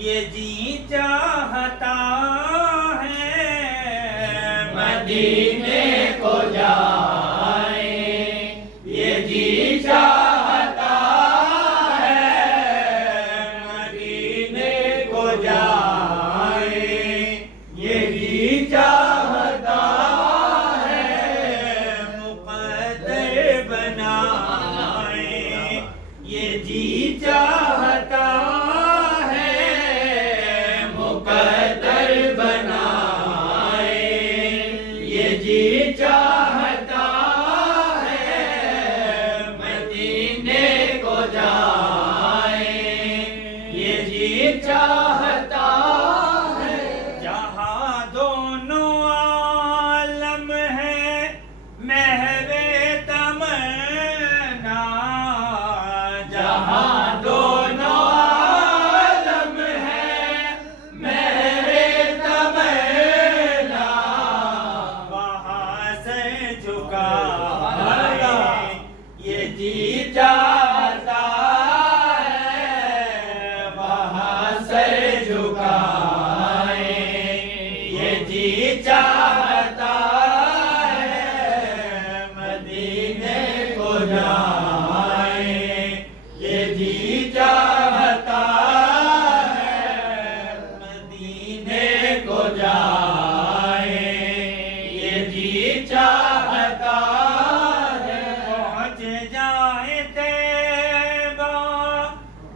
ये जी चाहता है मदीने को जाए, ये जी चाहता है मदीने को जाए, ये जी चाहता है मुक़द्दर बनाए, ये जी चाहता जी चाहता है मदीने को जाए, ये जी चाहता है जहाँ दोनों आलम है महवे तमन्ना, जहाँ दोनों आलम है महवे तमन्ना, झुका ये जी चाहता है वहाँ सर झुकाए, ये जी चाहता है मदीने को जाए, ये जी चाहता है मदीने को जाए, ये जी चाहता है पहुँच जाए तैबा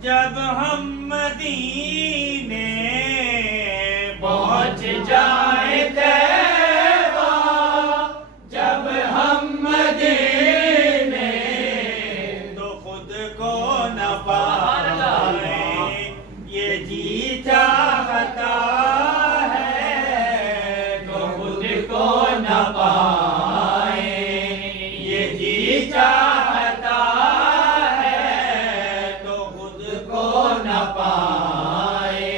जब हम मदीने, पहुँच जाए तैबा जब हम मदीने, तो खुद को न पाए, ये जी चाहता है तो खुद को न पाए, ये जी चाहता है तो खुद को न पाए,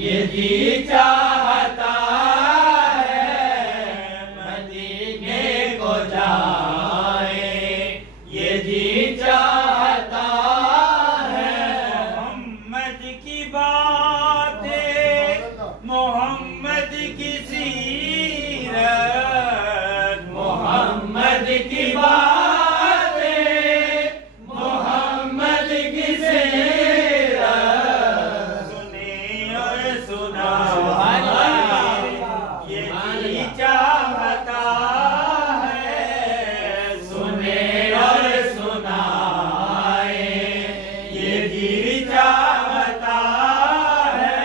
ये जी चाहता है मदीने को जाए, ये जी चाहता है मोहम्मद की बातें, मोहम्मद की सीरत, मोहम्मद की बातें, मोहम्मद की सीरत, सुने और सुनाए, ये जी चाहता है सुने और सुनाए, ये जी चाहता है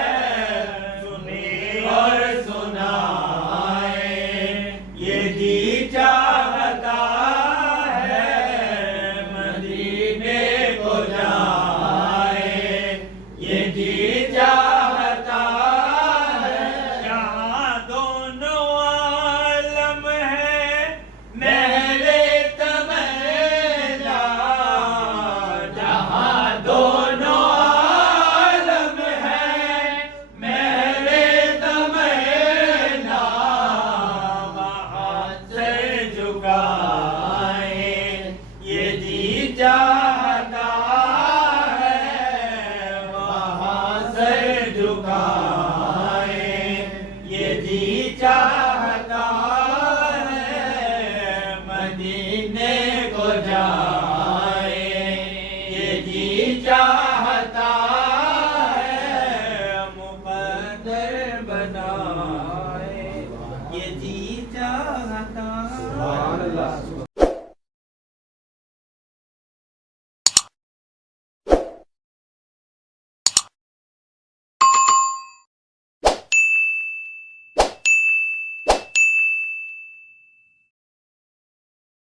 सुने और सुनाए, ये जी चाहता है मदीने को जाए, ये जी चाहता है जहाँ दोनों आलम है महवे तमन्ना, जहाँ दोनों आलम है महवे तमन्ना, वहाँ से झुकाए, ये जी चाहता है वहाँ से झुकाए, ये जी चाहता है मदीने